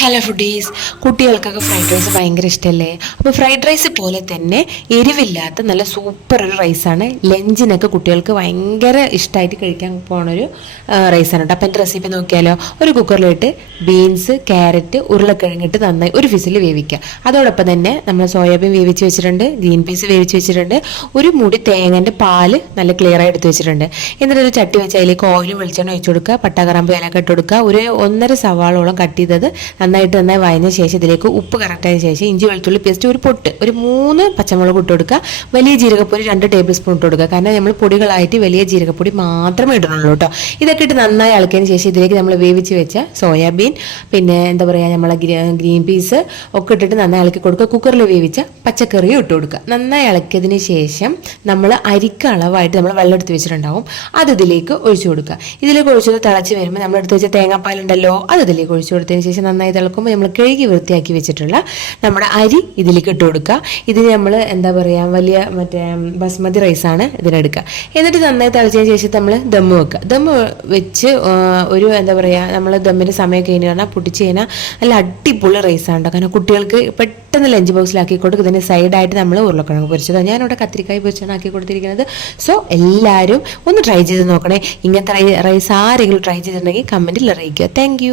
Hello foodies, കുട്ടികൾക്കൊക്കെ fried rice ഭയങ്കര ഇഷ്ടമല്ലേ? അപ്പോൾ ഫ്രൈഡ് റൈസ് പോലെ തന്നെ എരിവില്ലാത്ത നല്ല സൂപ്പർ ഒരു റൈസാണ്. ലഞ്ചിനൊക്കെ കുട്ടികൾക്ക് ഭയങ്കര ഇഷ്ടമായിട്ട് കഴിക്കാൻ പോണൊരു റൈസാണ് കേട്ടോ. അപ്പോൾ എൻ്റെ റെസിപ്പി നോക്കിയാലോ. ഒരു കുക്കറിലിട്ട് ബീൻസ്, ക്യാരറ്റ്, ഉരുളക്കിഴങ്ങിട്ട് നന്നായി ഒരു ഫിസിൽ വേവിക്കുക. അതോടൊപ്പം തന്നെ നമ്മൾ സോയാബീൻ വേവിച്ച് വെച്ചിട്ടുണ്ട്, ഗ്രീൻ പീസ് വേവിച്ച് വെച്ചിട്ടുണ്ട്, ഒരു മുടി തേങ്ങൻ്റെ പാല് നല്ല ക്ലിയറായി എടുത്ത് വെച്ചിട്ടുണ്ട്. എന്നിട്ട് ഒരു ചട്ടി വെച്ച് അതിലേക്ക് ഓയിലും വെളിച്ചെണ്ണ ഒഴിച്ചു കൊടുക്കുക, പട്ട കറാമ്പ് ഇലയൊക്കെ ഇട്ട് കൊടുക്കുക. ഒരു 1.5 സവാളോളം കട്ട് ചെയ്തത് നന്നായി വഴഞ്ഞ ശേഷം ഇതിലേക്ക് ഉപ്പ് കറക്റ്റായ ശേഷം ഇഞ്ചി വെളുത്തുള്ളി പേസ്റ്റ് ഒരു 3 പച്ചമുളക് ഇട്ട് കൊടുക്കുക. വലിയ ജീരകപ്പൊടി 2 ടേബിൾ സ്പൂൺ ഇട്ട് കൊടുക്കുക. കാരണം നമ്മൾ പൊടികളായിട്ട് വലിയ ജീരകപ്പൊടി മാത്രമേ ഇടുന്നുള്ളൂ കേട്ടോ. ഇതൊക്കെ ഇട്ട് നന്നായി ഇളക്കിയതിന് ശേഷം ഇതിലേക്ക് നമ്മൾ വേവിച്ച് വെച്ച സോയാബീൻ, പിന്നെ എന്താ പറയുക, നമ്മളെ ഗ്രീൻ പീസ് ഒക്കെ ഇട്ടിട്ട് നന്നായി ഇളക്കി കൊടുക്കുക. കുക്കറിൽ വേവിച്ച പച്ചക്കറിയും ഇട്ട് കൊടുക്കുക. നന്നായി ഇളക്കിയതിന് ശേഷം നമ്മൾ അരിക്ക് അളവായിട്ട് നമ്മൾ വെള്ളം എടുത്ത് വെച്ചിട്ടുണ്ടാവും, അത് ഇതിലേക്ക് ഒഴിച്ചു കൊടുക്കുക. ഇതിലേക്ക് ഒഴിച്ചത് തിളച്ച് വരുമ്പോൾ നമ്മൾ എടുത്ത് വെച്ച തേങ്ങാപ്പാലുണ്ടല്ലോ, അത് ഇതിലേക്ക് ഒഴിച്ചു കൊടുത്തതിന് ശേഷം നന്നായി തിളക്കുമ്പോൾ നമ്മൾ കഴുകി വൃത്തിയാക്കി വെച്ചിട്ടുള്ള നമ്മുടെ അരി ഇതിലേക്ക് ഇട്ട് കൊടുക്കുക. ഇതിന് നമ്മൾ എന്താ പറയുക, വലിയ ബസ്മതി റൈസാണ് ഇതിനെടുക്കുക. എന്നിട്ട് നന്നായി തിളച്ചതിന് ശേഷം നമ്മൾ ദമ്മ് വെക്കുക. ദമ്മ് വെച്ച് ഒരു എന്താ പറയുക, നമ്മൾ ദമ്മിൻ്റെ സമയം കഴിഞ്ഞ് പറഞ്ഞാൽ പൊട്ടിച്ച് കഴിഞ്ഞാൽ നല്ല അടിപൊളി റൈസാണ് കേട്ടോ. കാരണം കുട്ടികൾക്ക് പെട്ടെന്ന് ലഞ്ച് ബോക്സിലാക്കി കൊടുക്കും. ഇതിന് സൈഡായിട്ട് നമ്മൾ ഉരുളക്കിഴങ്ങ് പൊരിച്ചത്, ഞാനിവിടെ കത്തിരിക്കായ് പൊരിച്ചാണ് ആക്കി കൊടുത്തിരിക്കുന്നത്. സോ എല്ലാവരും ഒന്ന് ട്രൈ ചെയ്ത് നോക്കണേ. ഇങ്ങനത്തെ റൈസ് ആരെങ്കിലും ട്രൈ ചെയ്തിട്ടുണ്ടെങ്കിൽ കമൻറ്റിൽ അറിയിക്കുക. താങ്ക്